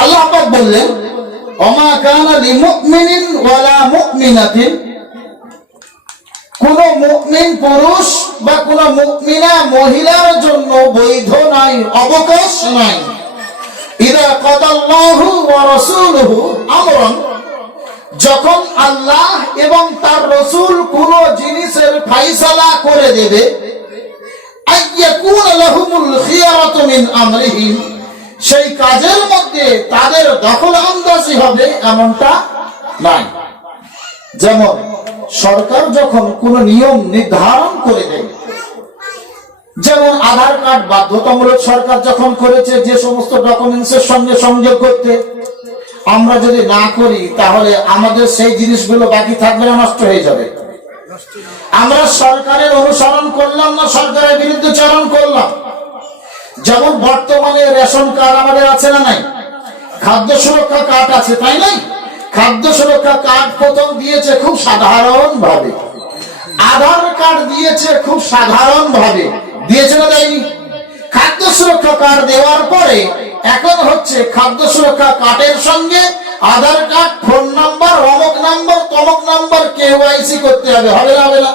আল্লাহ পাক বললেন ওমা কানা লিমুমিনিন ওয়ালা মুমিনাতিন, কোন মুমিন পুরুষ বা কোন মুমিনা মহিলার জন্য বৈধ নাই, অবকাশ নাই। ইদা কাদাল্লাহু ওয়া রাসূলুহু আমরান, যখন আল্লাহ এবং তার রাসূল কোন জিনিসের ফয়সালা করে দেবে, আইয়াকুনা লাহুমুল খিয়ারাতু মিন আমরিহিম, সেই কাজের মধ্যে তাদের দখল আন্দাজি হবে এমনটা নাই। যেমন সরকার যখন কোন নিয়ম নির্ধারণ করে দেয়, যেমন আধার কার্ড বাধ্যতামূলক সরকার যখন করেছে যে সমস্ত ডকুমেন্টসের সঙ্গে সংযোগ করতে, আমরা যদি না করি তাহলে আমাদের সেই জিনিসগুলো বাকি থাকবে না, নষ্ট হয়ে যাবে। আমরা সরকারের অনুসরণ করলাম না, সরকারের বিরুদ্ধে চারণ করলাম। যেমন বর্তমানে রেশন কার্ড আমাদের আছে না নাই, খাদ্য সুরক্ষা কার্ড আছে, তাই নাই? খাদ্য সুরক্ষা কার্ড প্রথম দিয়েছে খুব সাধারণ ভাবে, আধার কার্ড দিয়েছে খুব সাধারণ ভাবে, দিয়েছে না দেয়নি? খাদ্য সুরক্ষা কার্ড দেওয়ার পরে এখন হচ্ছে খাদ্য সুরক্ষা কার্ডের সঙ্গে আধার কার্ড, ফোন নাম্বার, অমুক নাম্বার, তমুক নাম্বার কেওয়াইসি করতে হবে, হবে না? হবে না?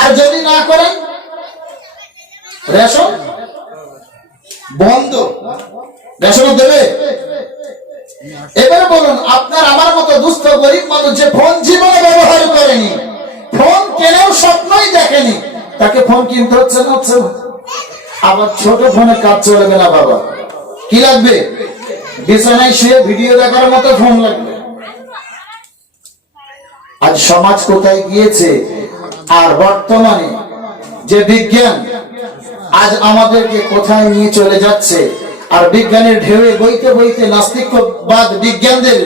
আর যদি না করেন রেশন বন্ধ, রেশন দেবে? এবারে বলুন, আপনার আমার মতো দুস্থ গরিব মানুষ যে ফোন জীবনে ব্যবহার করেনি, ফোন কেনেও স্বপ্নই দেখেনি, তাকে ফোন কিনতে হচ্ছে না? হচ্ছে না? আবার ছোট ফোনে কাজ চলবে না বাবা, কি লাগবে? বিছানায় শুয়ে ভিডিও দেখার মতো ফোন লাগবে। আজ সমাজ কোথায় গিয়েছে! আর বর্তমানে যে বিজ্ঞান আজ আমাদেরকে কোথায় নিয়ে চলে যাচ্ছে, আর বিজ্ঞানের ঢেউয়ে বইতে বইতে, নাস্তিকবাদ বিজ্ঞানদের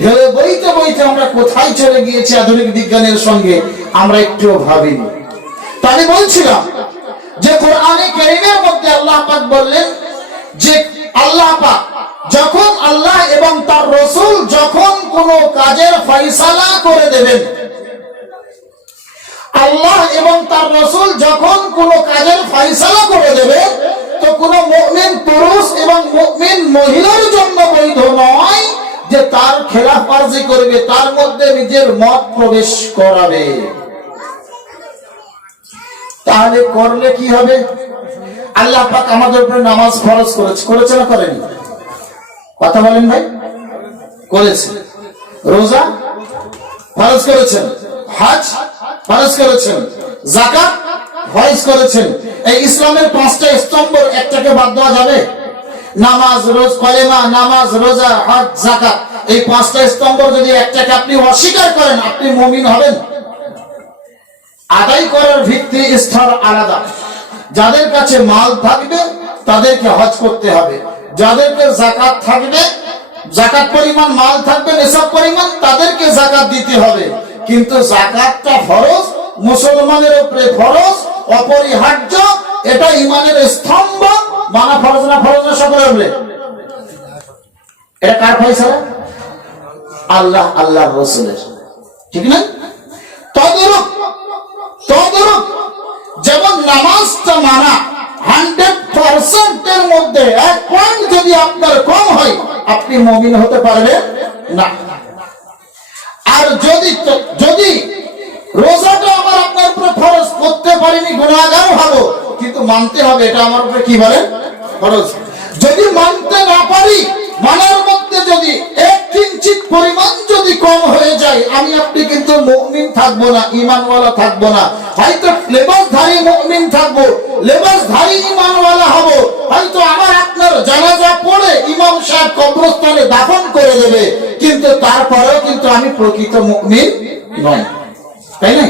ঢেউয়ে বইতে বইতে আমরা কোথায় চলে গিয়েছি আধুনিক বিজ্ঞানের সঙ্গে, আমরা একটু ভাবিনি। তাই বলছিলাম যে কোরআনে কারীমের মধ্যে আল্লাহ পাক বললেন যে আল্লাহ পাক যখন আল্লাহ এবং তার রাসূল যখন কোন কাজের ফয়সালা করে দেবেন, আল্লাহ এবং তার রাসূল যখন কোন কাজের ফয়সালা করে দেবে, তো কোন মুমিন পুরুষ এবং মুমিন মহিলার জন্য বৈধ নয় যে তার খেলাফারজি করবে, তার মধ্যে নিজের মত প্রবেশ করাবে। তাহলে করলে কি হবে? আল্লাহ পাক আমাদের উপরে নামাজ ফরজ করেছে না করেনি? কথা বলেন ভাই, করেছে। রোজা ফরজ করেছেন, হজ ফরজ করেছেন, যাকাত ফরজ করেছেন। এই ইসলামের 5টা স্তম্ভ একটাকে বাদ দেওয়া যাবে? নামাজ, কলেমা, নামাজ, রোজা, হজ, যাকাত, এই 5টা স্তম্ভ যদি একটাকে আপনি অস্বীকার করেন, আপনি মুমিন হবেন? আদায় করার ভিত্তি স্তর আলাদা। যাদের কাছে মাল থাকবে তাদেরকে হজ করতে হবে, যাদেরকে যাকাত থাকবে, যাকাত পরিমাণ মাল থাকবে নিসাব পরিমাণ, তাদেরকে যাকাত দিতে হবে। কিন্তু যাকাতটা ফরজ, মুসলমানের উপরে ফরজ, অপরিহার্য, এটা ঈমানের স্তম্ভ। মানা ফরজ না? ফরজ না সকলের উপরে? এটা কার ফয়সালা? আল্লাহ, আল্লাহর রাসূলের, ঠিক না? তদরূপ যেমন নামাজটা মানা 100% এর মধ্যে 1 পয়েন্ট যদি আপনার কম হয়, আপনি মুমিন হতে পারবেন না। আর যদি রোজাটা আমার আপনার উপরে ফরজ, করতে পারিনি গুনাহগার হব, কিন্তু মানতে হবে এটা আমার উপরে কি বলেন? ফরজ। যদি মানতে না পারি, মানার মধ্যে যদি 1 কিঞ্চিত পরিমাণ যদি কম হয়ে যায়, আমি আপনি কিন্তু মুমিন থাকবো না, ঈমানওয়ালা থাকবো না। হয়তো লেবাসধারী মুমিন থাকবো, লেবাসধারী ঈমানওয়ালা হব, হয়তো আমার আপনার জানাজা পড়ে ইমাম সাহেব কবরস্থানে দাফন করে দেবে, কিন্তু তারপরেও কিন্তু আমি প্রকৃত মুমিন নই, তাই না?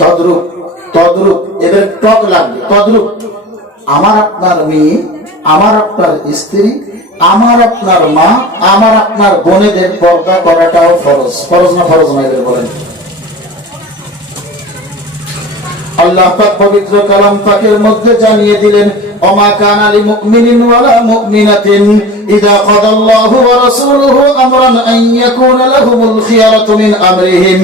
তদ্রূপ এদের টক লাগবে। তদ্রূপ আমার আপনার মেয়ে, আমার আপনার স্ত্রী, আমার আপনার মা, আমার আপনার বোনেদের পর্দা করাটাও ফরজ। ফরজ না? ফরজ না? এদের বলেন। আল্লাহ পাক পবিত্র কালাম পাকের মধ্যে জানিয়ে দিলেন, ওমা কানা লিমুমিনিন ওয়ালা মুমিনাতিন ইযা কাদাল্লাহু ওয়া রাসূলুহু আমরান আন ইয়াকুনা লাহুমুল খিয়ারাতু মিন আমরিহিম।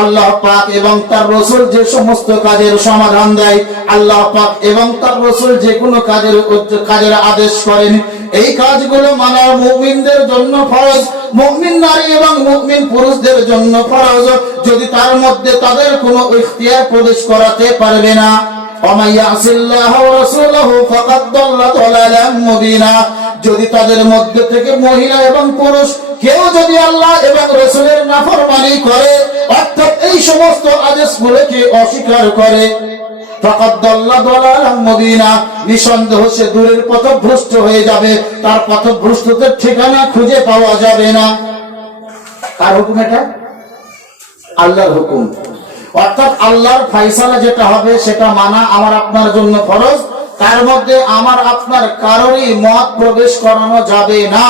আল্লাহ পাক এবং তার রাসূল যে সমস্ত কাজের সমাধান দেয়, আল্লাহ পাক এবং তার রাসূল যে কোনো কাজের আদেশ করেন, এই কাজগুলো মানা মুমিনদের জন্য ফরজ, মুমিন নারী এবং মুমিন পুরুষদের জন্য ফরজ। যদি তার মধ্যে তাদের কোনো ইখতিয়ার প্রবেশ করাতে পারবে না। وَمَن يَعْصِ اللَّهَ وَرَسُولَهُ فَقَدْ ضَلَّ ضَلَالًا مُبِينًا। যদি তাদের মধ্যে থেকে মহিলা এবং পুরুষ কেউ যদি আল্লাহ এবং রাসূলের নাফরমানি করে, অর্থাৎ এই সমস্ত আদেশগুলোকে অস্বীকার করে, ফাকাদ দাল্লা দালালাম মুবিনা, নিঃসন্দেহ সে দূরের পথভ্রষ্ট হয়ে যাবে, তার পথভ্রষ্টতার ঠিকানা খুঁজে পাওয়া যাবে না। কার হুকুম এটা? আল্লাহর হুকুম। অর্থাৎ আল্লাহর ফয়সালা যেটা হবে সেটা মানা আমার আপনার জন্য ফরজ। তার মধ্যে আমার আপনার কারোরই মত প্রবেশ করানো যাবে না।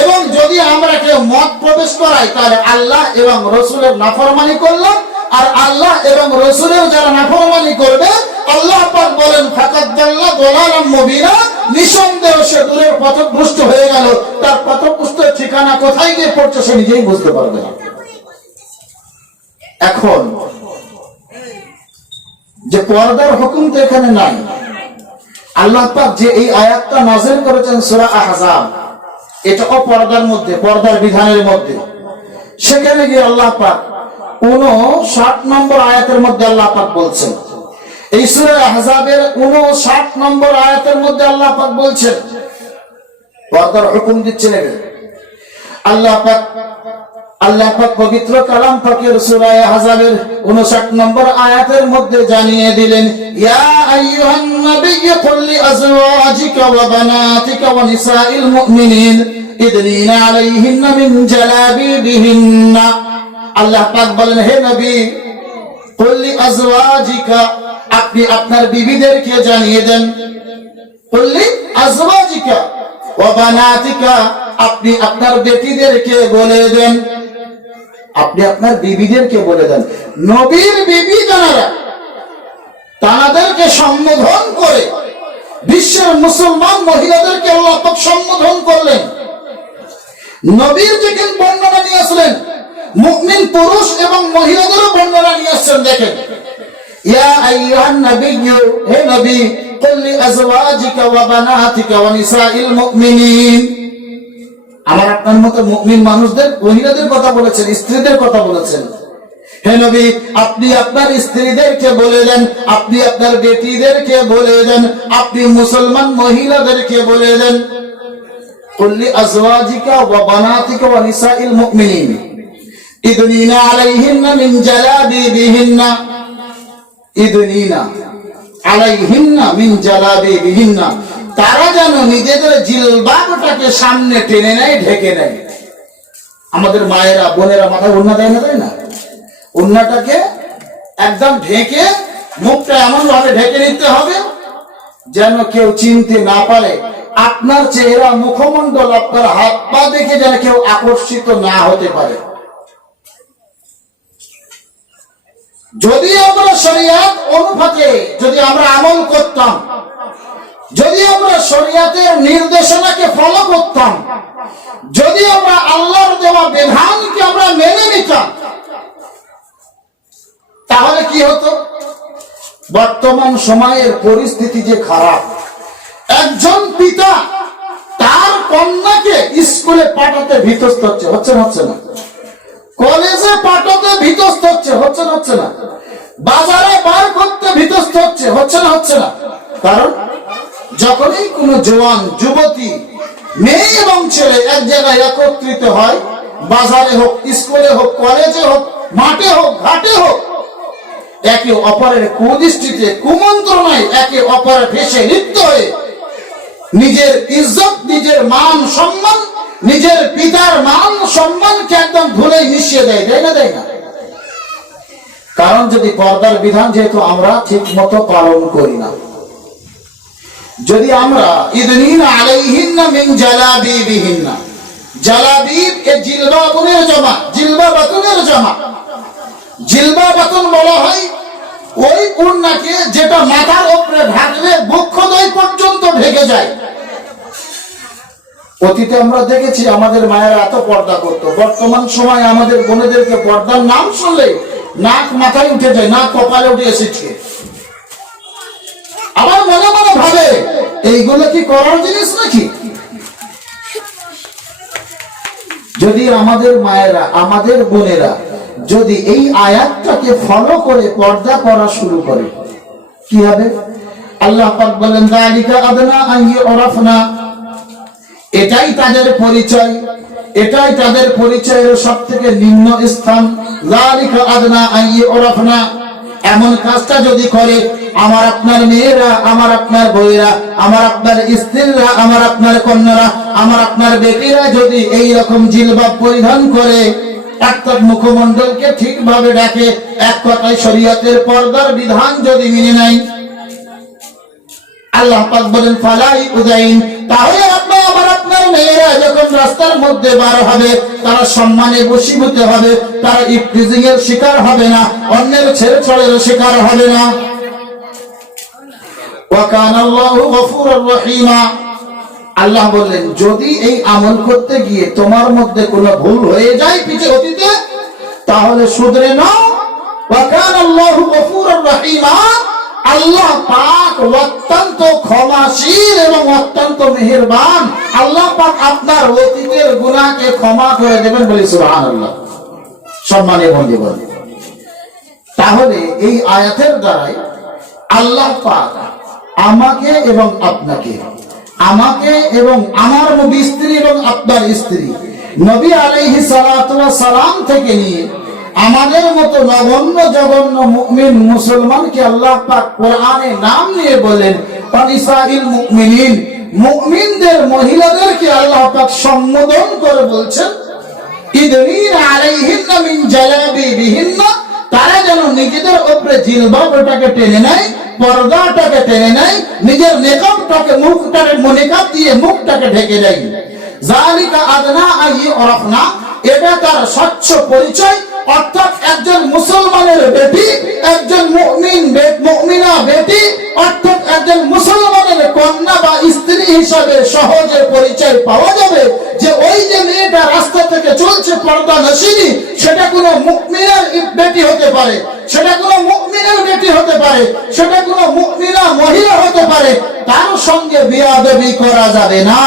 এবং যদি আমরা কেউ মত প্রবেশ করাই তাহলে আল্লাহ এবং রাসূলের নাফরমানি করলাম, আর আল্লাহ এবং রাসূলের যারা নাফরমানি করবে আল্লাহ পাক বলেন ফাকাদ দাল্লা দালালাম মুবিনা, নিঃসন্দেহ সে দূরের পথভ্রষ্ট হয়ে গেল, তার পথভ্রষ্টের ঠিকানা কোথায় গিয়ে পড়ছে সে নিজেই বুঝতে পারবে না। এখন যে পর্দার হুকুম তো এখানে নাই। আল্লাহ পাক যে এই আয়াতটা নাযিল করেছেন সূরা আহজাব, এটা পর্দার মধ্যে, পর্দার বিধানের মধ্যে। সেখানে গিয়ে আল্লাহ পাক 59 নম্বর আয়াতের মধ্যে আল্লাহ পাক বলছেন, এই সূরা আহজাবের 59 নম্বর আয়াতের মধ্যে আল্লাহ পাক বলছেন, পর্দার হুকুম দিচ্ছেন আল্লাহ পাক পবিত্র কালাম পাকের সূরা আহজাবের 59 নম্বর আয়াতের মধ্যে জানিয়ে দিলেন, ইয়া আইয়ুহান নাবিয়্যু কুল লি আজওয়াজিকা ওয়া বানাতিকা ওয়া নিসাইল মুমিনিন ইদনিনা আলাইহিন্না মিন জালাবিবিহিন্না। আল্লাহ পাক বলেন, হে নবী, কুল লি আজওয়াজিকা, আপনি আপনার বিবিদেরকে জানিয়ে দেন, কুল লি আজওয়াজিকা ওয়া বানাতিকা, আপনি আপনার বেটিদেরকে বলে দেন, আপনি আপনার বিবিদেরকে বলে দেন। নবীর বিবি যারা তাদেরকে সম্বোধন করে বিশ্বের মুসলমান মহিলাদেরকে আল্লাহ পাক সম্বোধন করলেন। নবীর যেখানে বর্ণনা নিয়ে আসলেন, মুমিন পুরুষ এবং মহিলাদেরও বর্ণনা নিয়ে আসছেন। দেখেন, ইয়া আইয়ুহান নাবিয়্যু, হে নবী, কুল লি আজওয়াজিকা ওয়া বানাতিকা ওয়া নিসাইল মুমিনিন, আমার আপনার মতো মুমিন মানুষদের, মহিলাদের কথা বলেছেন, স্ত্রীদের কথা বলেছেন। হে নবী, আপনি আপনার স্ত্রীদেরকে বলে দেন, আপনি আপনার বেটিদেরকে বলে দেন, আপনি মুসলমান মহিলাদেরকে বলে দেন, কুল লি আজওয়াজিকা ওয়া বানাতিকা ওয়া নিসাইল মুমিনিন ইদনিনা আলাইহিন্না মিন জালাবিবিহিন্না, ইদনিনা আলাইহিন্না মিন জালাবিবিহিন্না, তারা যেন নিজেদের জিলবাবটাকে সামনে টেনে নেয়, ঢেকে নেয়। আমাদের মায়েরা বোনেরা মাথায় ওড়না দেয় না, তাই না? ওড়নাটাকে একদম ঢেকে, মুখটা এমন ভাবে ঢেকে নিতে হবে যেন কেউ চিনতে না পারে। আপনার চেহারা, মুখমণ্ডল, আপনার হাত পা দেখে যেন কেউ আকর্ষিত না হতে পারে। যদি আমরা শরিয়াত অনুপাতে যদি আমরা আমল করতাম, যদি আমরা শরিয়াতের নির্দেশনাকে ফলো করতাম, যদি আমরা আল্লাহর দেওয়া বিধানকে আমরা মেনে নিতাম, তাহলে কি হতো? বর্তমান সময়ের পরিস্থিতি যে খারাপ, একজন পিতা তার কন্যাকে স্কুলে পাঠাতে ভীতস্ত হচ্ছে না, কলেজে পাঠাতে ভীতস্ত হচ্ছে না, বাজারে বার করতে ভীতস্ত হচ্ছে না। কারণ যখনই কোনো জওয়ান যুবতী, মেয়ে এবং ছেলে এক জায়গায় একত্রিত হয়, বাজারে হোক, স্কুলে হোক, কলেজে হোক, মাঠে হোক, ঘাটে হোক, একে অপরের কুদৃষ্টিতে, কুমন্ত্রণায় একে অপরের ভেসে লিপ্ত হয়ে নিজের ইজ্জত, নিজের মান সম্মান, নিজের পিতার মান সম্মানকে একদম ধুলে মিশিয়ে দেয়, দেয় না? কারণ যদি পর্দার বিধান যেহেতু আমরা ঠিক মতো পালন করি না, যদি আমরা ইদনিনা আলাইহিন্না মিন জালাবিবিহিন্না, জালাবিব এ জিলবাবুনের জমা, জিলবাবাতুনের জমা। জিলবাবাতুন বলা হয় ওই ওড়নাকে যেটা মাথার উপরে ঢাকলে বক্ষদ্বয় পর্যন্ত ঢেকে যায়। অতীতে আমরা দেখেছি আমাদের মায়েরা এত পর্দা করত। বর্তমান সময়ে আমাদের বোনেদেরকে পর্দার নাম শুনলে নাক মাথায় উঠে যায়, নাক কপালে উঠে এসেছে। আবার মনে মনে ভাবে এইগুলো কি করার জিনিস নাকি? যদি আমাদের মায়েরা, আমাদের বোনেরা যদি এই আয়াতটাকে ফলো করে পর্দা করা শুরু করে, কি হবে? আল্লাহ পাক বলেন যালিকা আদনা আন ইউরাফনা, এটাই তাদের পরিচয়, এটাই তাদের পরিচয়ের সবথেকে নিম্ন স্থান। যালিকা আদনা আন ইউরাফনা, এমন কাজটা যদি করে আমার আপনার মেয়েরা, আমার আপনার বউয়েরা, আমার আপনার স্ত্রীরা, আমার আপনার কন্যারা, আমার আপনার বেটিরা যদি এই রকম জিলবাব পরিধান করে, অর্থাৎ মুখমণ্ডলকে ঠিকভাবে ডাকে, এক কথায় শরীয়তের পর্দার বিধান যদি মেনে নেয়, আল্লাহ পাক বলেন ফালাই উদাইন, তাহলে আপনার আমার আপনার মেয়েরা যখন রাস্তার মধ্যে বার হবে তারা সম্মানে বশীভূত হবে, তারা ইফতিজিং এর শিকার হবে না, অন্যের ছেড়ে ছড়ের শিকার হবে না। ওয়া কানা আল্লাহু গফুরুর রহিমা, আল্লাহ বললেন যদি এই আমল করতে গিয়ে তোমার মধ্যে কোনো ভুল হয়ে যায় পিছে অতীতে, তাহলে শুধরে নাও। ওয়া কানা আল্লাহু গফুরুর রহিমা, আল্লাহ পাক অত্যন্ত ক্ষমাশীল এবং অত্যন্ত মেহেরবান। আল্লাহ পাক আপনার অতীতের গুনাহকে ক্ষমা করে দেবেন, বলি সুবহানাল্লাহ। সম্মানীয় বন্ধুগণ, তাহলে এই আয়াতের দ্বারাই আল্লাহ পাক আমাকে এবং আপনাকে, আমাকে এবং আমার নবী স্ত্রী এবং আপনার স্ত্রী, নবী আলাইহিস সালাতু ওয়াস সালাম থেকে নিয়ে আমাদের মতো নগণ্য জঘন্য মুমিন মুসলমানকে আল্লাহ পাক কোরআনে নাম নিয়ে বলেন অনিসাইল মুমিনিন, মুমিনদের মহিলাদেরকে আল্লাহ পাক সম্বোধন করে বলছেন ইদরিন আলাইহিন্না মিন জালাবিবিহিন্না, তারা যেন নিজেদের উপরে জিলবাবটাকে টেনে নেয়, পর্দাটাকে টেনে নেয়, নিজের নেকাবটাকে, মুখটাকে নেকাব দিয়ে মুখটাকে ঢেকে দেয়। যালিকা আদনা আন ইউরাফনা, এটা তার স্বচ্ছ পরিচয়, অর্থাৎ একজন মুসলমানের বেটি, একজন মুমিনা বেটি, অর্থাৎ একজন মুসলমানের কন্যা বা স্ত্রী হিসাবে সহজে পরিচয় পাওয়া যাবে যে ওই যে মেয়েটা রাস্তা থেকে চলছে পর্দা নশিনী, সেটা কোনো মুমিনার বেটি হতে পারে, সেটা কোনো মুমিনের বেটি হতে পারে, সেটা কোনো মুমিনা মহিলা হতে পারে, তার সঙ্গে বেয়াদবি করা যাবে না।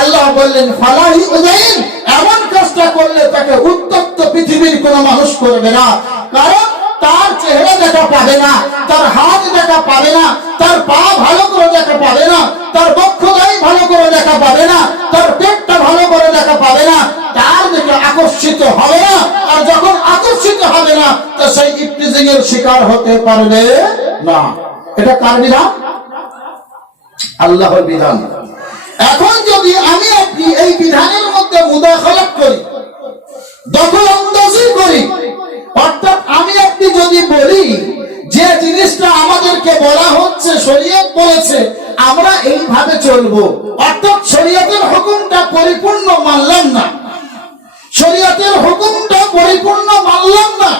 আল্লাহ বললেন ফালাহি উযাইন, এমন কাজটা করলে তাকে উত্তপ্ত পৃথিবীর কোনো মানুষ করবে না, কারণ তার চেহারা দেখা পাবে না, তার হাত দেখা পাবে না, তার পা ভালো করে দেখা পাবে না, তার বক্ষদাই ভালো করে দেখা পাবে না, তার পেটটা ভালো করে দেখা পাবে না, তার দিকে আকর্ষিত হবে না, আর যখন আকর্ষিত হবে না তা সেই ইফতিজিং এর শিকার হতে পারবে না। এটা কার বিধান? আল্লাহর বিধান। এখন যদি আমি আপনি এই বিধানের মধ্যে মুদাখালাত করি, দখল আন্দাজি করি, অর্থাৎ আমি আপনি যদি বলি যে জিনিসটা আমাদেরকে বলা হচ্ছে শরীয়ত বলেছে আমরা এইভাবে চলবো, অর্থাৎ শরীয়তের হুকুমটা পরিপূর্ণ মানলাম না, শরীয়তের হুকুমটা পরিপূর্ণ মানলাম না,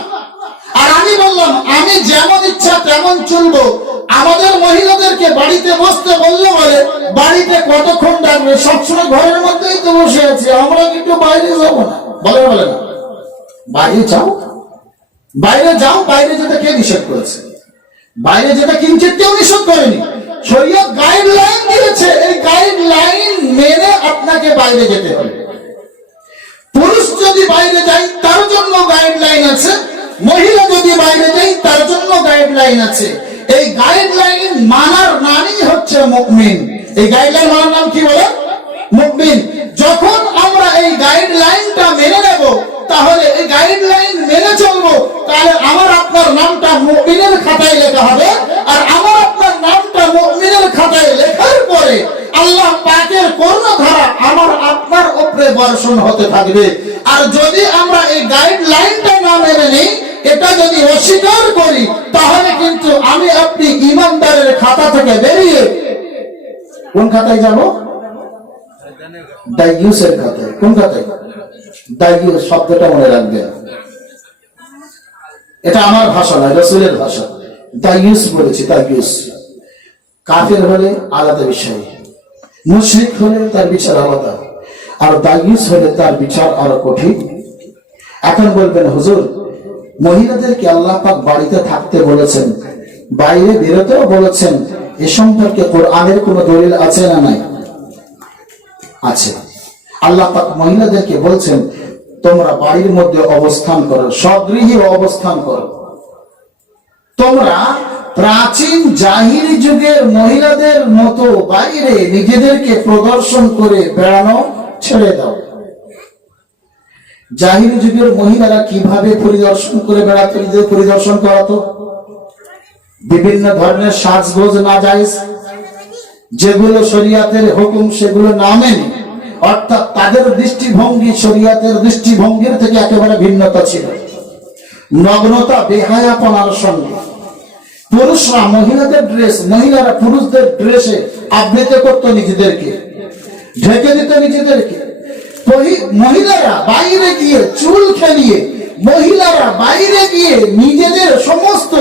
আর আমি বললাম আমি যেমন ইচ্ছা তেমন চলবো। আমাদের মহিলাদেরকে বাড়িতে বসতে বললে বলে বাড়িতে কতক্ষণ ডাকবে, সবসময় ঘরের মধ্যেই তো বসে আছে, আমরা কিন্তু বাইরে যাবো না, বলে বলে না বাইরে যাও, বাইরে যাও, বাইরে যেতে কে নিষেধ করেছে? বাইরে যেতে কিঞ্চিত কেউ নিষেধ করেনি, শরীয়ত গাইডলাইন দিয়েছে, এই গাইডলাইন মেনে আপনাকে বাইরে যেতে হবে। পুরুষ যদি বাইরে যায় তার জন্য গাইডলাইন আছে, মহিলা যদি বাইরে যায় তার জন্য গাইডলাইন আছে। এই গাইডলাইন মানার নামই হচ্ছে মুমিন। এই গাইডলাইন মানার নাম কি বলে? মুমিন। যখন আমরা এই গাইডলাইনটা মেনে নেব, তাহলে এই গাইডলাইন মেনে চলবো, তাহলে আমার আপনার নামটা মুমিনের খাতায় লেখা হবে, আর আমার আপনার নামটা মুমিনের খাতায় লেখার পরে আল্লাহ পাকের করুণাধারা আমার আপনার উপরে বর্ষণ হতে থাকবে। আর যদি আমরা এই গাইডলাইনটা না মেনে নিই, এটা যদি অস্বীকার করি, তাহলে কিন্তু আমি আপনি ইমানদারের খাতা থেকে বেরিয়ে কোন খাতায় যাব? দায়ুসের খাতায়। কোন খাতায়? দায়ুস শব্দটা মনে রাখবেন, এটা আমার ভাষা নয়, রাসূলের ভাষা। দায়ুস বলেছি, দায়ুস। কাফের হলে আলাদা বিষয়, মুশরিক হলে তার বিচার আলাদা, আর দায়ুস হলে তার বিচার আরো কঠিন। এখন বলবেন হুজুর মহিলাদেরকে আল্লাহ পাক বাড়িতে থাকতে বলেছেন, বাইরে বেরোতেও বলেছেন। এ সম্পর্কে কোরআনের কোন দলিল আছে না নাই? আছে। আল্লাহ পাক মহিলাদেরকে বলছেন, তোমরা বাড়ির মধ্যে অবস্থান করো, স্বগৃহে অবস্থান করো। তোমরা প্রাচীন জাহিলি যুগের মহিলাদের মতো বাইরে নিজেদেরকে প্রদর্শন করে বেড়ানো ছেড়ে দাও। জাহিলি যুগের মহিলারা কিভাবে পরিদর্শন করে বেড়াতো, নিজেদের পরিদর্শন করাতো? বিভিন্ন ধরনের সাজগোজ নাজায়েজ, যেগুলো শরিয়াতের হুকুম সেগুলো না মেনে, অর্থাৎ তাদের দৃষ্টিভঙ্গি শরিয়াতের দৃষ্টিভঙ্গির থেকে একেবারে ভিন্নতা ছিল। নগ্নতা, বেহায়াপনার সঙ্গে পুরুষরা মহিলাদের ড্রেস, মহিলারা পুরুষদের ড্রেসে আবৃত করতো, নিজেদেরকে ঢেকে দিত নিজেদেরকে। মহিলারা বাইরে গিয়ে চুল খেলিয়ে, মহিলারা বাইরে গিয়ে নিজেদের সমস্ত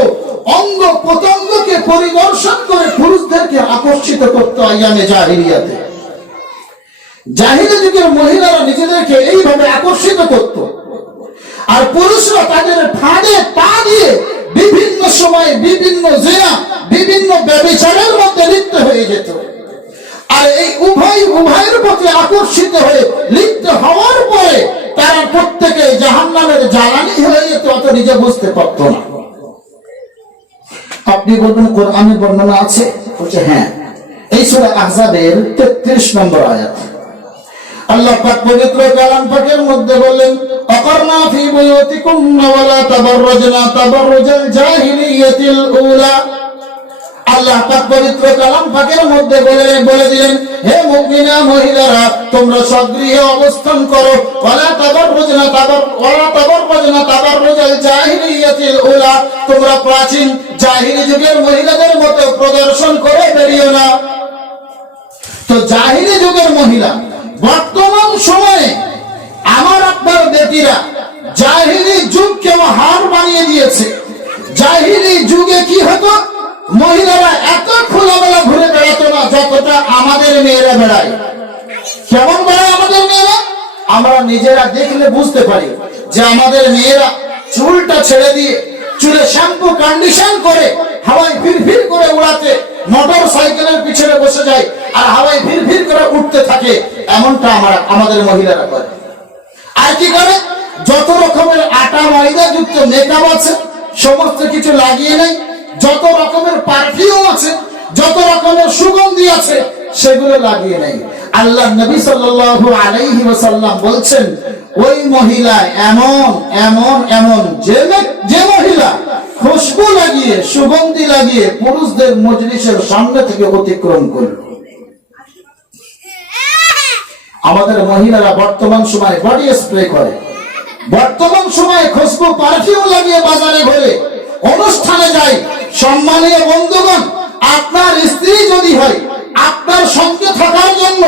অঙ্গ প্রত্যঙ্গকে পরিদর্শন করে পুরুষদেরকে আকর্ষিত করতো আইয়ামে জাহিলিয়াতে। জাহিলি যুগের মহিলারা নিজেদেরকে এইভাবে আকর্ষিত করত, আর পুরুষরা তাদের ফাঁদে পা দিয়ে বিভিন্ন সময়ে বিভিন্ন জিনা, বিভিন্ন ব্যভিচারের মধ্যে লিপ্ত হয়ে যেত। আর এই উভয়ের প্রতি আকর্ষিত হয়ে লিপ্ত হওয়ার পরে তারা প্রত্যেকে জাহান্নামের জ্বালানি হয়ে যেত, অত নিজে বুঝতে পারত না। আপনি বলবেন কোরআনে বর্ণনা আছে? বলছে হ্যাঁ, এই সূরা আহজাবের 33 নম্বর আয়াত। আল্লাহ পাক পবিত্র কালাম পাকের মধ্যে বলেন, আকারনা ফি বুয়ুতিকুন্না ওয়ালা তাবাররাজনা তাবাররুজাল জাহিলিয়াতিল উলা। আল্লাহ পাক পবিত্র কালাম পাকের মধ্যে বলে দিলেন, হে মুমিনা মহিলারা, তোমরা স্বগৃহে অবস্থান করো। ওয়ালা তাবাররুজনা তাবাররুজাল জাহিলিয়াতিল উলা, তোমরা প্রাচীন জাহিলি যুগের মহিলাদের মতো প্রদর্শন করে বেরিও না। তো জাহিলি যুগের মহিলা বর্তমান সময়ে আমার আপনার বেটিরা জাহিলি যুগকে হার বানিয়ে দিয়েছে। জাহিলি যুগে কি হতো, মহিলারা এত খোলামেলা ঘুরে বেড়াতো না যতটা আমাদের মেয়েরা বেড়ায়। কেমন বেড়ায় আমাদের মেয়েরা? আমরা নিজেরা দেখলে বুঝতে পারি যে আমাদের মেয়েরা চুলটা ছেড়ে দিয়ে, চুলে শ্যাম্পু কন্ডিশন করে, হাওয়ায় ফিরফির করে উড়াতে, মোটর সাইকেলের পিছনে বসে যায় আর হাওয়ায় ফিরফির করে উঠতে থাকে। এমনটা আমাদের মহিলারা করে। আর কি করে, যত রকমের আটা ময়দা যুক্ত মেকআপ আছে সমস্ত কিছু লাগিয়ে নেয়, যত রকমের পারফিউম আছে, যত রকমের সুগন্ধি আছে সেগুলো লাগিয়ে নেয়। আল্লাহ নবী সাল্লাল্লাহু আলাইহি ওয়াসাল্লাম বলছেন, ওই মহিলা এমন যে মহিলা খুশবু লাগিয়ে, সুগন্ধি লাগিয়ে পুরুষদের মজলিসের সামনে থেকে অতিক্রম করল। আমাদের মহিলারা বর্তমান সময়ে বডি স্প্রে করে, বর্তমান সময়ে খুশবু পারফিউম লাগিয়ে বাজারে ঘুরে, অনুষ্ঠানে যায়। সম্মানীয় বন্ধুগণ, আপনার স্ত্রী যদি হয়, আপনার সঙ্গে থাকার জন্য,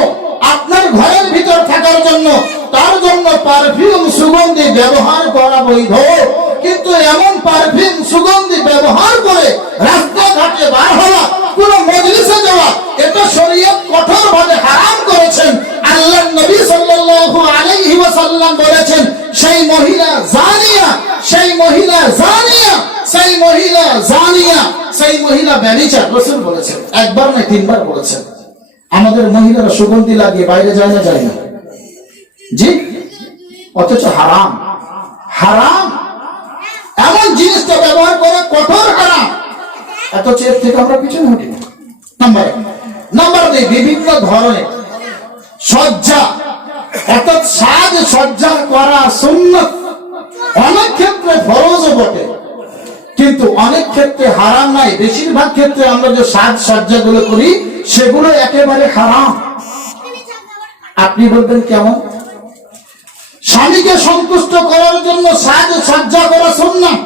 আপনার ঘরের ভিতর থাকার জন্য, তার জন্য পারফিউম সুগন্ধি ব্যবহার করা বৈধ। কিন্তু এমন পারফিউম সুগন্ধি ব্যবহার করে রাস্তাঘাটে বার হওয়া, কোন মজলিসে যাওয়া, এটা শরীয়ত কঠোরভাবে হারাম করেছেন। আল্লাহ নবী সাল্লাল্লাহু আলাইহি ওয়াসাল্লাম বলেছেন, সেই মহিলা জানিয়া, সেই মহিলা জানিয়া, সেই মহিলা জানিয়া, সেই মহিলা ব্যভিচার। রাসূল বলেছেন, একবার না 3 বার বলেছেন। আমাদের মহিলারা সুগন্ধি লাগিয়ে বাইরে যায় না? যায় না জি, অথচ হারাম। হারাম এমন জিনিসটা ব্যবহার করে কঠোর হারাম, অথচ এর থেকে আমরা পিছনে হটি না। নাম্বার 2, বিভিন্ন ধরনের সজ্জা, অর্থাৎ সাজ সজ্জা করা সুন্নাত। অনেক ক্ষেত্রে ফরজও বটে, কিন্তু অনেক ক্ষেত্রে হারাম নাই। বেশিরভাগ ক্ষেত্রে আমরা যে সাজ সজ্জাগুলো করি সেগুলো একেবারে হারাম। আপনি বলবেন কেমন? স্বামীকে সন্তুষ্ট করার জন্য সাজ সজ্জা করা সুন্নাত।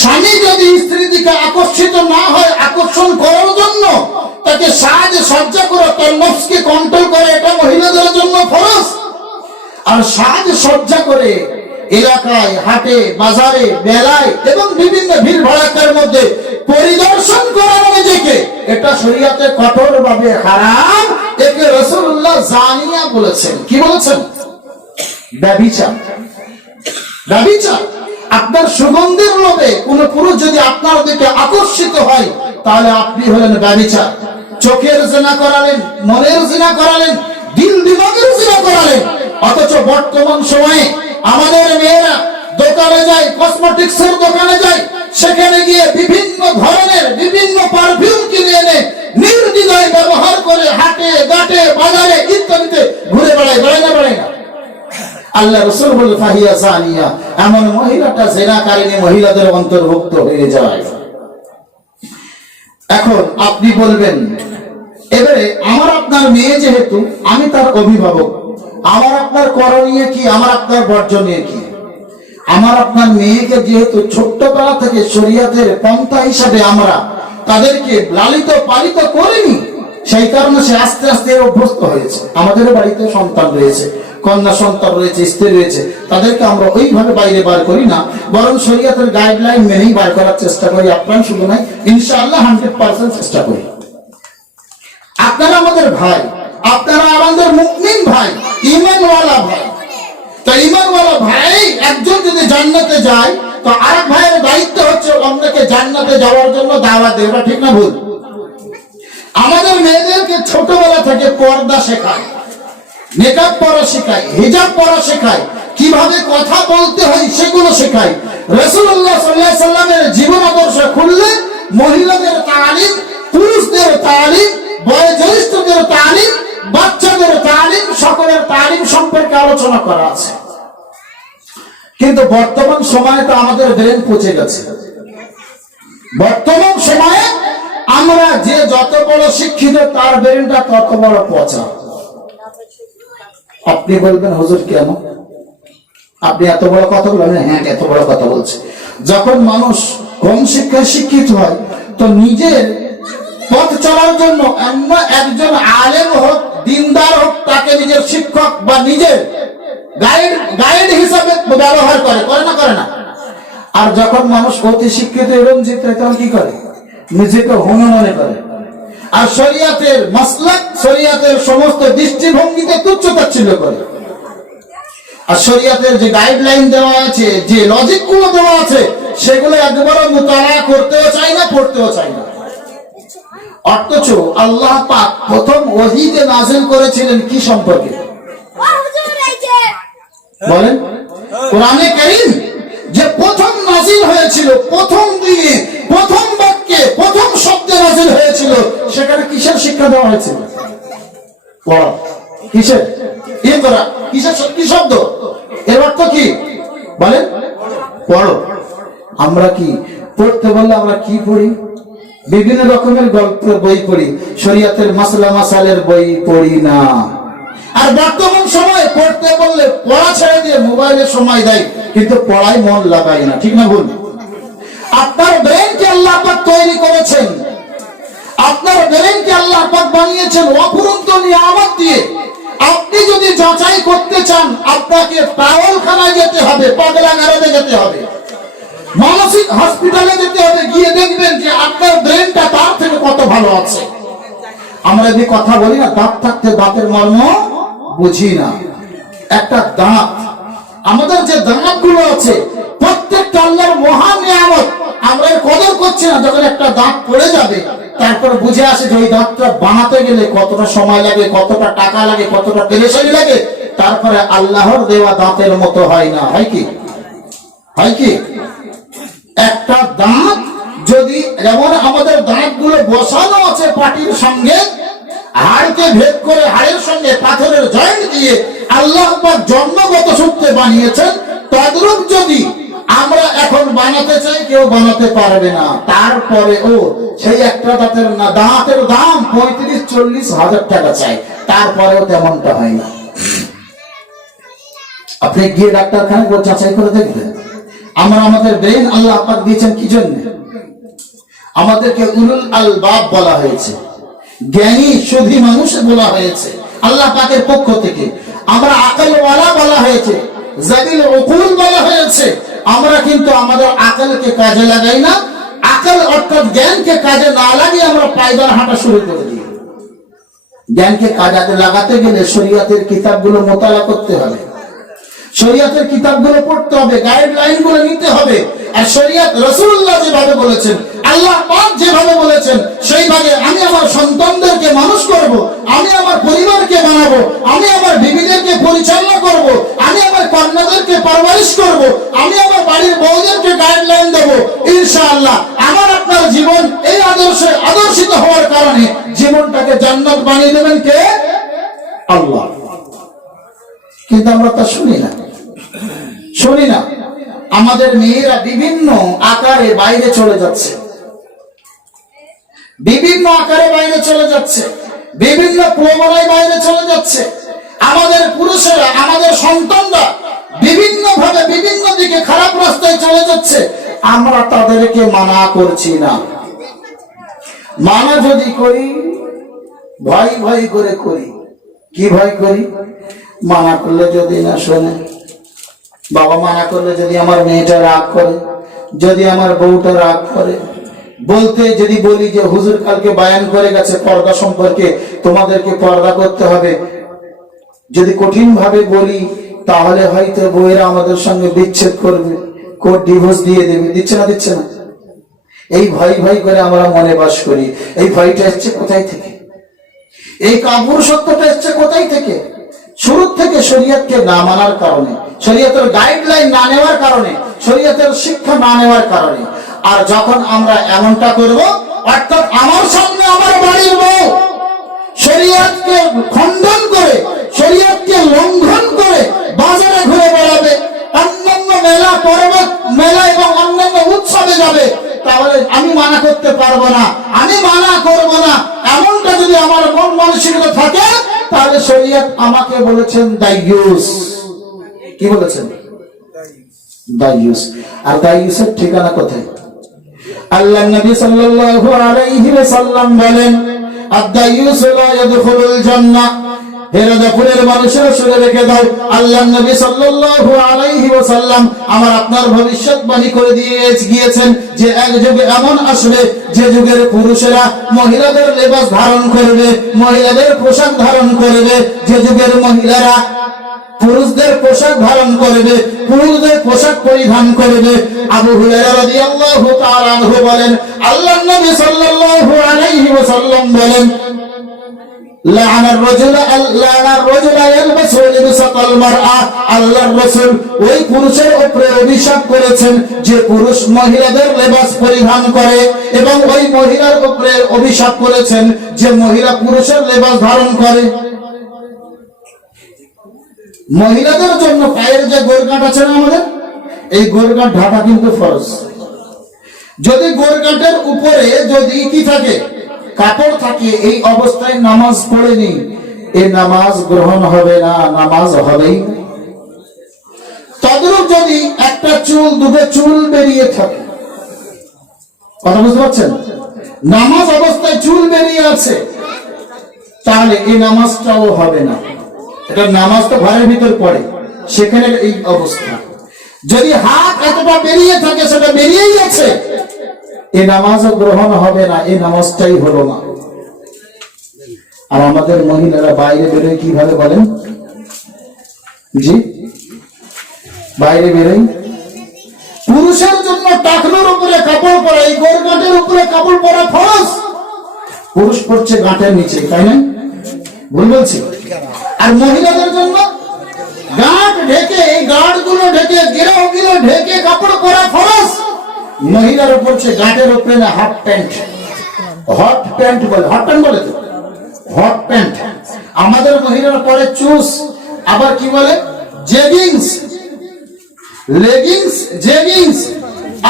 স্বামী যদি স্ত্রীর দিকে আকর্ষিত না হয়, আকর্ষণ করার জন্য তাকে সাজ সজ্জা করে তার নফসকে কন্ট্রোল করে, এটা মহিলাদের জন্য ফরজ। আর সাজ সজ্জা করে এলাকায়, হাটে, বাজারে, মেলায় এবং বিভিন্ন ভিড় ভাড়াকার মধ্যে পরিদর্শন করার নিজেকে, এটা শরীয়তে কঠোরভাবে হারাম। একে রাসূলুল্লাহ জানিয়া বলেছেন। কি বলেছেন? ব্যভিচার। ব্যভিচার। আপনার সুগন্ধের লোভে কোন পুরুষ যদি আপনার দিকে আকর্ষিত হয়, তাহলে আপনি হলেন ব্যভিচার। চোখের জিনা করালেন, মনের জিনা করালেন, দিল দিমাগের জিনা করালেন। অথচ বর্তমান সময়ে আমাদের মেয়েরা দোকানে যায়, কসমেটিক্সের দোকানে যায়, সেখানে গিয়ে বিভিন্ন ধরনের বিভিন্ন পারফিউম কিনে এনে নির্দ্বিধায় ব্যবহার করে হাটে ঘাটে বাজারে ইত্যাদিতে ঘুরে বেড়ায়, বেড়ায় না। আল্লাহ রাসূল বলে ফাহিয়া জানিয়া, এমন মহিলাটা জিনাকারিনী মহিলাদের অন্তর্ভুক্ত হয়ে যায়। এখন আপনি বলবেন, এবারে আমার আপনার মেয়ে যেহেতু, আমি তার অভিভাবক, আমার আপনার করণীয় কি, আমার আপনার বর্জনীয় কি? আমার আপনার মেয়েকে যেহেতু ছোট্টবেলা থেকে শরীয়তের পন্থা হিসাবে আমরা তাদেরকে লালিত পালিত করিনি, সেই কারণে সে আস্তে আস্তে অভ্যস্ত হয়েছে। আমাদের বাড়িতে সন্তান রয়েছে, কন্যা সন্তান রয়েছে, স্ত্রী রয়েছে, তাদেরকে আমরা ওইভাবে বাইরে বার করি না, বরং শরীয়তের গাইডলাইন মেনেই বার করার চেষ্টা করি। আপনার শুধু নয়, ইনশাআল্লাহ 100% চেষ্টা করি। আপনারা আমাদের ভাই, আপনারা আমাদের মুমিন ভাই, ঈমানওয়ালা ভাই। তো ঈমানওয়ালা ভাই একজন যদি জান্নাতে যায়, তো আরেক ভাইয়ের দায়িত্ব হচ্ছে অন্যকে জান্নাতে যাওয়ার জন্য দাওয়াত দেওয়া, ঠিক না ভুল? আমাদের মেয়েদেরকে ছোটবেলা থেকে পর্দা শেখায়, নেকাব পরা শেখায়, হিজাব পরা শেখায়, কিভাবে কথা বলতে হয় সেগুলো শেখায়। রাসূলুল্লাহ সাল্লাল্লাহু আলাইহি সাল্লামের জীবন আদর্শ খুললে মহিলাদের তালিম, পুরুষদের তালিম, বয়োজ্যেষ্ঠদের তালিম, বাচ্চাদের তালিম, সকলের তালিম সম্পর্কে আলোচনা করা আছে। কিন্তু বর্তমান সময়ে তো আমাদের ব্রেন পচে গেছে। বর্তমান সময়ে আমরা যে যত বড় শিক্ষিত, তার ব্রেনটা তত বড় পচা। আপনি বলবেন হুজুর কেন আপনি এত বড় কথা বলবেন? হ্যাঁ, এত বড় কথা বলছে। যখন মানুষ কম শিক্ষায় শিক্ষিত হয়, তো নিজের পথ চলার জন্য একজন আলেম হোক, দিনদার হোক, তাকে নিজের শিক্ষক বা নিজের গাইড হিসাবে ব্যবহার করে না? আর যখন মানুষ অতি শিক্ষিত এবং জিত হয়, তখন কি করে? নিজেকে হনু মনে করে, আর শরিয়াতের মাসলাক, শরিয়াতের সমস্ত দৃষ্টিভঙ্গিতে তুচ্ছ-তাচ্ছিল্য করে। আর শরিয়াতের যে গাইডলাইন দেওয়া আছে, যে লজিক গুলো দেওয়া আছে, সেগুলো একবারও মুতালা করতেও চায় না, পড়তেও চায় না। অথচ আল্লাহ পাক প্রথম ওহীতে নাযিল করেছিলেন কি সম্পর্কে বলেন? কোরআনে কারীম যে প্রথম নাযিল হয়েছিল, প্রথম দিনে, প্রথম বাক্যে, প্রথম শব্দে নাযিল হয়েছিল, সেখানে কিসের শিক্ষা দেওয়া হয়েছিল? পড়া। কিসের? ইকরা। কিসের? কি শব্দ? এর অর্থ কি বলেন? পড়ো। আমরা কি পড়তে বললে আমরা কি পড়ি? বিভিন্ন রকমের গল্পের বই পড়ি, শরিয়াতের মাসলা মাসালের বই পড়ি না। আর বর্তমান সময়ে পড়তে বললে পড়া ছেড়ে দিয়ে মোবাইলে সময় দেয়, কিন্তু পড়ায় মন লাগায় না, ঠিক না ভুল? আপনার ব্রেনকে আল্লাহ পাক তৈরি করেছেন, আপনার ব্রেনকে আল্লাহ পাক বানিয়েছেন অফুরন্ত নিয়ামত দিয়ে। আপনি যদি যাচাই করতে চান, আপনাকে পাগলখানায় যেতে হবে, পাগলাগারদে যেতে হবে, মানসিক হসপিটালে যেতে হবে, গিয়ে দেখবেন যে আপনার ব্রেনটা তার থেকে কত ভালো আছে। আমরা যে কথা বলি না, দাঁত থাকতে দাঁতের মর্ম বুঝি না। একটা দাঁত, আমাদের যে দাঁত গুলো আছে, প্রত্যেকটা আল্লাহর মহান নিয়ামত, আমরা এর কদর করছি না। যখন একটা দাঁত পড়ে যাবে, তারপর বুঝে আসে যে ওই দাঁতটা বানাতে গেলে কতটা সময় লাগে, কতটা টাকা লাগে, কতটা পেরেশানি লাগে। তারপরে আল্লাহর দেওয়া দাঁতের মতো হয় না। হয় কি? হয় কি? একটা দাঁত যদি, যেমন আমাদের দাঁত গুলো বসানো আছে পাটির সঙ্গে, হাড়কে ভেদ করে হাড়ের সঙ্গে পাথরের জয়েন্ট দিয়ে আল্লাহ পাক জন্মগত সূত্রে বানিয়েছেন, তদ্রূপ যদি আমরা এখন বানাতে চাই, কেউ বানাতে পারবে না। তারপরে সেই একটা দাঁতের দাম 35-40 হাজার টাকা চাই, তারপরেও তেমনটা হয় না। আপনি গিয়ে ডাক্তারখানায় যাচাই করে দেখবেন। আমরা আমাদের ব্রেন আল্লাহ পাক দিয়েছেন কি জন্য? আমাদেরকে উলুল আলবাব বলা হয়েছে, জ্ঞানী সুধী মানুষ বলা হয়েছে আল্লাহ পাকের পক্ষ থেকে। আমরা আকলওয়ালা বলা হয়েছে, জাবিল উকুল বলা হয়েছে। আমরা কিন্তু আমাদের আকলকে কাজে লাগাই না। আকল অর্থাৎ জ্ঞানকে কাজে না লাগিয়ে আমরা পায়দল হাঁটা শুরু করে দিই। জ্ঞানকে কাজে লাগাতে গেলে শরীয়তের কিতাবগুলো মোতালা করতে হবে, শরীয়তের কিতাবগুলো পড়তে হবে, গাইডলাইন গুলো নিতে হবে। আর শরীয়ত রাসূলুল্লাহ যেভাবে বলেছেন, আল্লাহ পাক যেভাবে বলেছেন, সেইভাবে আমি আমার সন্তানদেরকে মানুষ করব, আমি আমার পরিবারকে বানাবো, আমি আমার বিবিদেরকে পরিচালনা করব, আমি আমার কন্যাদেরকে পরবরিশ করব, আমি আমার বাড়ির বউদেরকে গাইডলাইন দেব। ইনশাআল্লাহ আমার আপনার জীবন এই আদর্শে আদর্শিত হওয়ার কারণে জীবনটাকে জান্নাত বানিয়ে দেবেন কে? আল্লাহ। কিন্তু আমরা তা শুনি না। আমাদের মেয়েরা বিভিন্ন আকারে বাইরে চলে যাচ্ছে, বিভিন্ন প্রবণতায় বাইরে চলে যাচ্ছে। আমাদের পুরুষেরা, আমাদের সন্তানরা বিভিন্ন ভাবে বিভিন্ন দিকে খারাপ রাস্তায় চলে যাচ্ছে। আমরা তাদেরকে মানা করছি না। মানা যদি করি, ভয় করে করি। কি ভয় করি? মানা করলে যদি না শোনে, বাবা মানা করলে যদি আমার মেয়েটা রাগ করে, যদি আমার বউটা রাগ করে, বলতে যদি বলি যে হুজুর কালকে বয়ান করে গেছে পর্দা সম্পর্কে, তোমাদেরকে পর্দা করতে হবে, যদি কঠিন ভাবে বলি তাহলে হয়তো বউয়েরা আমাদের সঙ্গে বিচ্ছেদ করবে, কোর্ট ডিভোর্স দিয়ে দেবে। দিচ্ছে না? এই ভয় করে আমরা মনে বাস করি। এই ভয়টা এসছে কোথায় থেকে? এই কাপুর সত্যটা এসছে কোথায় থেকে? শুরু থেকে শরীয়তকে না মানার কারণে, শরীয়তের গাইডলাইন না নেওয়ার কারণে, শরীয়তের শিক্ষা না নেওয়ার কারণে। আর যখন আমরা এমনটা করব, অর্থাৎ আমার সামনে আমার বাড়ির বউ শরীয়তকে খণ্ডন করে, শরীয়তকে লঙ্ঘন করে বাজারে ঘুরে বেড়াবে, অন্যান্য মেলা পর্বত মেলা এবং অন্যান্য উৎসবে যাবে, তাহলে আমি মানা করতে পারবো না, আমি মানা করব না। এমনটা যদি আমার মন মানসিকতা থাকে, তাহলে শরীয়ত আমাকে বলেছেন দায়ুস। কি বলেছেন? দায়ুস। আর দায়ুসের ঠিকানা কোথায়? আল্লাহ নবী সাল্লাল্লাহু আলাইহি ওয়াসাল্লাম বলেন, আদ-দায়ুস লা ইয়াদখুলুল জান্নাহ। হে রাজাপুরের মানুষেরা শুনে রেখে দাও, আল্লাহ নবী সাল্লাল্লাহু আলাইহি ওয়াসাল্লাম আমার আপনার ভবিষ্যৎবাণী করে দিয়ে গিয়েছেন যে এক যুগে এমন আসবে যে যুগের পুরুষেরা মহিলাদের লেবাস ধারণ করবে, মহিলাদের পোশাক ধারণ করবে, যে যুগের মহিলারা পুরুষদের পোশাক ধারণ করবে, পুরুষদের পোশাক পরিধান করবে। আবু হুরায়রা রাদিয়াল্লাহু তাআলা আনহু বলেন, আল্লাহর নবী সাল্লাল্লাহু আলাইহি ওয়াসাল্লাম বলেন, লা'নার রাজুলা ইয়ালবাসু লিবসাতাল মারআ। আল্লাহর রাসূল ওই পুরুষের উপরে অভিশাপ করেছেন যে পুরুষ মহিলাদের লেবাস পরিধান করে, এবং ওই মহিলার উপরে অভিশাপ করেছেন যে মহিলা পুরুষের লেবাস ধারণ করে। মহিলাদের জন্য পায়ের যে গোরকাট আছে না আমাদের, এই গোরকাট ঢাকা কিন্তু ফরজ। যদি গোরকাটের উপরে যদি কি থাকে, কাপড় থাকে, এই অবস্থায় নামাজ পড়েনি, এই নামাজ গ্রহণ হবে না, নামাজ হবেই। তদ্রূপ যদি একটা চুল, দুটো চুল বেরিয়ে থাকে, কথা বুঝতে পারছেন? নামাজ অবস্থায় চুল বেরিয়ে আছে, তাহলে এই নামাজটাও হবে না। এটা নামাজ তো ঘরের ভিতর পড়ে, সেখানে এই অবস্থা। যদি হাত এতটা বেরিয়ে থাকে, সেটা বেরিয়েই আছে, এই নামাজও গ্রহণ হবে না, এই নামাজটাই হলো না। আর আমাদের মহিলারা বাইরে বেরোয় কিভাবে বলেন? জি, বাইরে বেরোয় পুরুষের জন্য টাকনোর উপরে কাপড় পরা, এই গোরগাঁটের উপরে কাপড় পরা ফরজ। পুরুষ পড়ছে গাঁটের নিচে, তাই না? ভুল বলছি? আর মহিলাদের জন্য গাঁট ঢেকে, এই গাঁট গুলো ঢেকে, গেরোগুলো ঢেকে কাপড় পরা ফরজ। মহিলার পড়ছে গাঁটের উপরে না হাফ প্যান্ট, হট প্যান্ট বলে, হট প্যান্ট বলে তো, হট প্যান্ট। আমাদের মহিলারা পরে চুস, আবার কি বলে জেগিংস, লেগিংস, জেগিংস,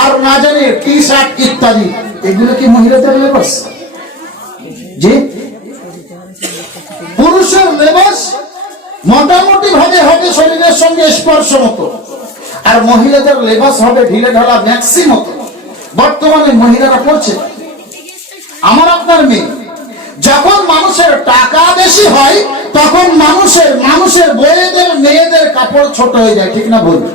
আর না জানি টি শার্ট ইত্যাদি। এগুলো কি মহিলাদের লেবাস? জি, পুরুষের লেবাস মোটামুটি ভাবে হবে শরীরের সঙ্গে স্পর্শ মতো, আর মহিলাদের লেবাস হবে ঢিলে ঢালা ম্যাক্সি মতো। বর্তমানে মহিলারা পড়ছে। আমার আপনার মেয়ে, যখন মানুষের টাকা বেশি হয়, তখন মানুষের বউয়েদের মেয়েদের কাপড় ছোট হয়ে যায়, ঠিক না বলুন?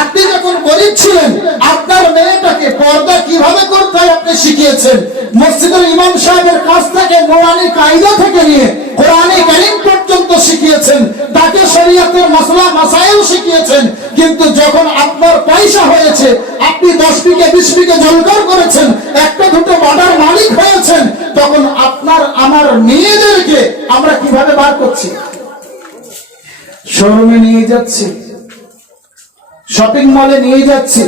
আপনি যখন গরিব ছিলেন আপনার মেয়েটাকে পর্দা কিভাবে করতে হয় আপনি শিখিয়েছেন। মসজিদের ইমাম সাহেবের কাছ থেকে নুরানি কায়দা থেকে নিয়ে কোরআনে কারীম পর্যন্ত শিখিয়েছেন, তাকে শরীয়তের মাসলা মাসাইল শিখিয়েছেন। কিন্তু যখন আপনার পয়সা হয়েছে, আপনি 10 বিঘে 20 বিঘে জলকার করেছেন, একটা দুটো বাড়ার মালিক হয়েছেন, তখন আপনার আমার মেয়েদেরকে আমরা কিভাবে বার করছি? শোরুমে নিয়ে যাচ্ছি, শপিং মলে নিয়ে যাচ্ছি,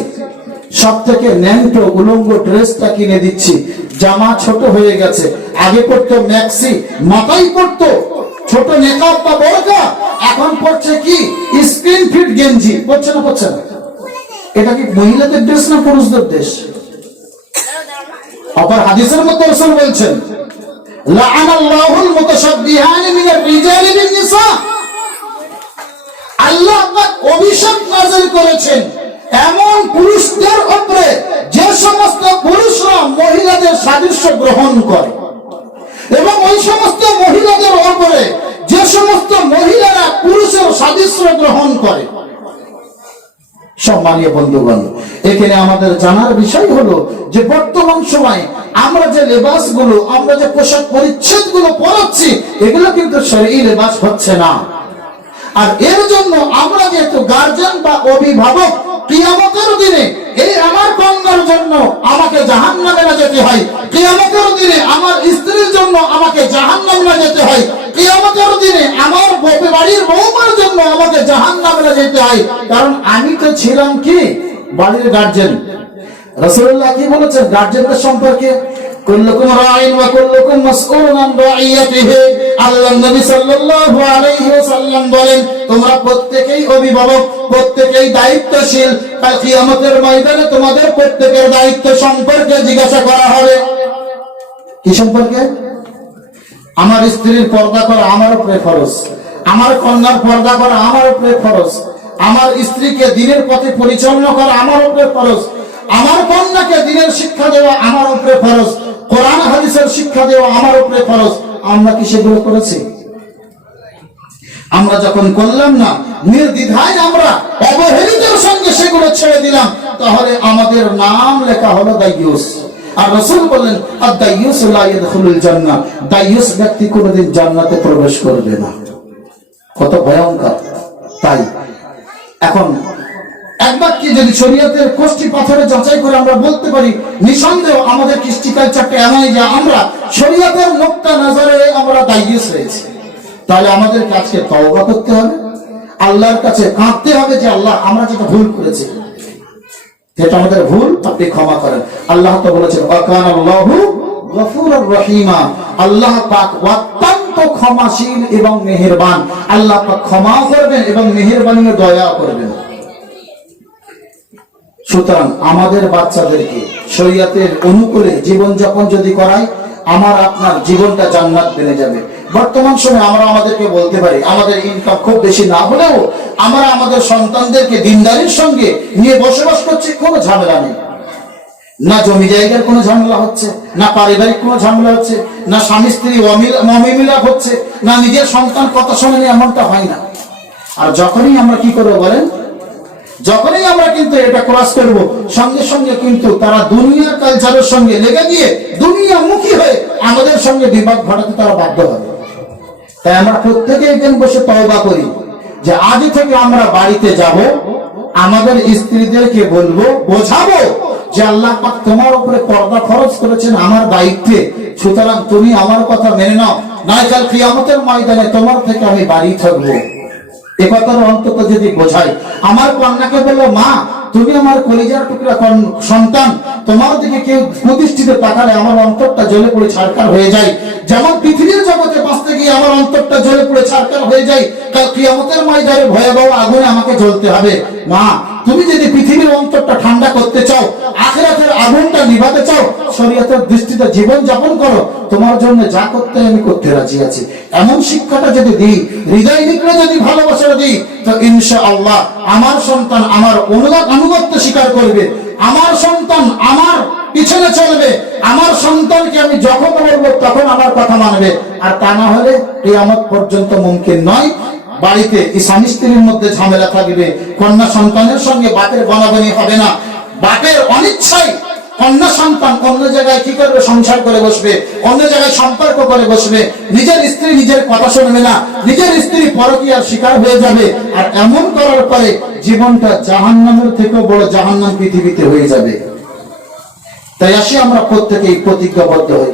সব থেকে ন্যাংটো উলঙ্গ ড্রেসটা কিনে দিচ্ছি। জামা ছোট হয়ে গেছে, আগে পড়তো ম্যাক্সি, মাথায় পড়তো ছোট নেকাব বা বোরকা, এখন পড়ছে কি স্ক্রিন ফিট গেঞ্জি। পড়ছে না? পড়ছে না? এটা কি মহিলাদের ড্রেস না পুরুষদের ড্রেস? আবার হাদিসের মধ্যে রাসূল বলছেন লাআনাল্লাহুল মুতাশাব্বিহান মিনার রিজালি বিন নিসা, আল্লাহ অভিশাপ নাযিল করেছেন এমন পুরুষদের উপরে যে সমস্ত পুরুষরা মহিলাদের সাদৃশ্য গ্রহণ করে, এবং ওই সমস্ত মহিলাদের উপরে যে সমস্ত মহিলারা পুরুষের সাদৃশ্য গ্রহণ করে। সম্মানীয় বন্ধুগণ, এখানে আমাদের জানার বিষয় হলো যে বর্তমান সময় আমরা যে লেবাসগুলো, আমরা যে পোশাক পরিচ্ছদ গুলো পরাচ্ছি, এগুলো কিন্তু শরঈ লেবাস হচ্ছে না। আর এর জন্য আমরা যেহেতু গার্জিয়ান বা অভিভাবক, কিয়ামতের দিনে এই আমার কন্যার জন্য আমাকে জাহান্নামে না যেতে হয়, কিয়ামতের দিনে আমার স্ত্রীর জন্য আমাকে জাহান্নামে না যেতে হয়, কিয়ামতের দিনে আমার বাড়ির বউমার জন্য আমাকে জাহান্নামে না যেতে হয়, কারণ আমি তো ছিলাম কি বাড়ির গার্জিয়ান। রাসূলুল্লাহ কি বলেছেন গার্জিয়ানদের সম্পর্কে? কুল্লুকুম রাঈন ওয়া কুল্লুকুম মাসউলুন আন রাঈয়াতিহি। আল্লাহর নবী সাল্লাল্লাহু আলাইহি ওয়াসাল্লাম বলেন, তোমরা প্রত্যেকেই অভিভাবক, প্রত্যেকেই দায়িত্বশীল। কাল কিয়ামতের ময়দানে তোমাদের প্রত্যেকের দায়িত্ব সম্পর্কে জিজ্ঞাসা করা হবে। কি সম্পর্কে? আমার স্ত্রীর পর্দা করা আমার উপরে ফরজ, আমার কন্যার পর্দা করা আমার উপরে ফরজ, আমার স্ত্রীকে দ্বীনের পথে পরিচালনা করা আমার উপরে ফরজ, আমার কন্যাকে দ্বীনের শিক্ষা দেওয়া আমার উপরে ফরজ, কোরআন হাদিসের শিক্ষা দেওয়া আমার উপরে ফরজ। আমরা কি সেগুলো করেছি? আমরা যখন করলাম না, নির্দ্বিধায় আমরা অবহেলিতের সঙ্গে সেগুলো ছেড়ে দিলাম, তাহলে আমাদের নাম লেখা হলো দাইয়ুস। আর রাসূল বললেন আদ-দাইয়ুস লা ইয়াদখুলুল জান্নাহ, দাইয়ুস ব্যক্তি কোনোদিন জান্নাতে প্রবেশ করবে না। কত ভয়ঙ্কর! তাই এখন একবার কি যদি শরীয়তের কোষ্ঠী পাথরে যাচাই করে আমরা বলতে পারি, নিঃসন্দেহ আমাদের কৃষ্টি কালচারটা এমন যে আমরা শরীয়তের নোক্তা নজরে আমরা দাইয়ুস হয়েছি। তাহলে আমাদের কাছে তওবা করতে হবে, আল্লাহর কাছে কাঁদতে হবে যে আল্লাহ আমরা যেটা ভুল করেছি, যেটা আমাদের ভুল আপনি ক্ষমা করেন। আল্লাহ তো বলেছেন ওয়াকানাল্লাহু গফুরুর রহিমা, আল্লাহ পাক অত্যন্ত ক্ষমাশীল এবং মেহেরবান। আল্লাহ পাক ক্ষমা করবেন এবং মেহেরবানি ও দয়া করবেন। সুতরাং আমাদের বাচ্চাদেরকে শরীয়তের অনুকূলে জীবনযাপন যদি করাই, আমার আপনার জীবনটা জান্নাত বেনে যাবে। বর্তমান সময়ে আমরা আমাদেরকে বলতে পারি, আমাদের ইনকাম খুব বেশি না হলেও আমরা আমাদের সন্তানদেরকে দিনদারির সঙ্গে নিয়ে বসবাস করছি, কোনো ঝামেলা নেই। না জমি জায়গার কোনো ঝামেলা হচ্ছে, না পারিবারিক কোনো ঝামেলা হচ্ছে, না স্বামী স্ত্রী অমিলাপ হচ্ছে, না নিজের সন্তান কথা শোনেনি, এমনটা হয় না। আর যখনই আমরা কি করবো বলেন, যখনই আমরা কিন্তু এটা ক্রস করব, সঙ্গে সঙ্গে কিন্তু তারা দুনিয়ার কালচারের সঙ্গে লেগে গিয়ে দুনিয়ামুখী হয়ে আমাদের সঙ্গে বিবাদ ঘটাতে তারা বাধ্য হবে। তাই আমরা প্রত্যেকে এখানে বসে তওবা করি যে আজ থেকে আমরা বাড়িতে যাব, আমাদের স্ত্রীদেরকে বলবো, বোঝাবো যে আল্লাহ পাক তোমার উপরে পর্দা ফরজ করেছেন আমার দায়িত্বে, সুতরাং তুমি আমার কথা মেনে নাও, নয় কাল কিয়ামতের ময়দানে তোমার থেকে আমি বাড়ি থাকবো। এ কথার অন্তত যদি বোঝাই, আমার কন্যাকে বললো মা তুমি আমার কলিজার টুকরা সন্তান, তোমার দিকে কেউ প্রতিষ্ঠিত তাকালে আমার অন্তরটা জ্বলে পড়ে ছারখার হয়ে যায়, যেমন পৃথিবীর জগতে বাঁচতে গিয়ে আমার অন্তরটা জ্বলে পড়ে ছারখার হয়ে যায়, কাল কিয়ামতের ময়দানে ভয়াবহ আগুনে আমাকে জ্বলতে হবে। মা তুমি যদি পৃথিবীর অন্তরটা ঠান্ডা করতে চাও, আখিরাতের আগুনটা নিভাতে চাও, শরীয়তের দৃষ্টিতে জীবন যাপন করো, তোমার জন্য যা করতে আমি করতে রাজি আছি। এমন শিক্ষাটা যদি দিই, হৃদয় নিকড়ে যদি ভালোবাসা দিই, তো ইনশাআল্লাহ আমার সন্তান আমার আনুগত্য স্বীকার করবে, আমার সন্তান আমার পিছনে চলবে, আমার সন্তানকে আমি যখন বলবো তখন আমার কথা মানবে। আর তা না হলে কিয়ামত পর্যন্ত মুমকিন নয়। বাড়িতে স্বামী স্ত্রীর মধ্যে ঝামেলা থাকবে, কন্যা সন্তানের সঙ্গে বাপের বনাবনি হবে না, বাপের অনিচ্ছায় কন্যা সন্তান অন্য জায়গায় কি করবে, সংসার করে বসবে, অন্য জায়গায় সম্পর্ক করে বসবে, নিজের স্ত্রী নিজের কথা শুনবে না, নিজের স্ত্রী পরকীয়ার শিকার হয়ে যাবে। আর এমন করার পরে জীবনটা জাহান্নামের থেকেও বড় জাহান্নাম পৃথিবীতে হয়ে যাবে। তাই আসি আমরা প্রত্যেকেই প্রতিজ্ঞাবদ্ধ হই।